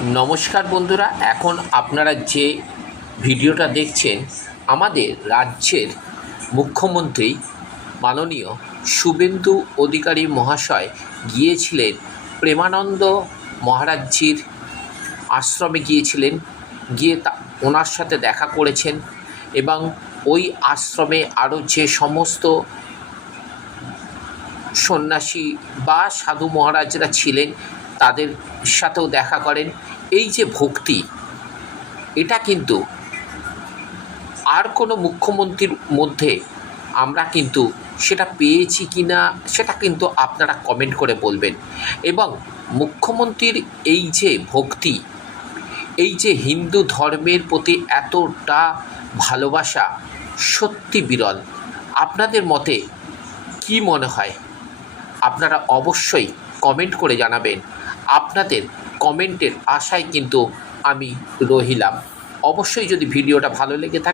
নমস্কার বন্ধুরা, এখন আপনারা যে ভিডিওটা দেখছেন আমাদের রাজ্যের মুখ্যমন্ত্রী মাননীয় শুভেন্দু অধিকারী মহাশয় গিয়েছিলেন প্রেমানন্দ মহারাজজির আশ্রমে গিয়েছিলেন। গিয়ে ওনার সাথে দেখা করেছেন এবং ওই আশ্রমে আরও যে সমস্ত সন্ন্যাসী বা সাধু মহারাজরা ছিলেন তাদের সাথেও দেখা করেন। এই যে ভক্তি, এটা কিন্তু আর কোনো মুখ্যমন্ত্রীর মধ্যে আমরা কিন্তু সেটা পেয়েছি কি না সেটা কিন্তু আপনারা কমেন্ট করে বলবেন। এবং মুখ্যমন্ত্রীর এই যে ভক্তি, এই যে হিন্দু ধর্মের প্রতি এতটা ভালোবাসা সত্যি বিরল। আপনাদের মতে কি মনে হয় আপনারা অবশ্যই কমেন্ট করে জানাবেন। আপনাদের কমেন্টের আশায় কিন্তু আমি রহিলাম। অবশ্যই যদি ভিডিওটা ভালো লেগে থাকে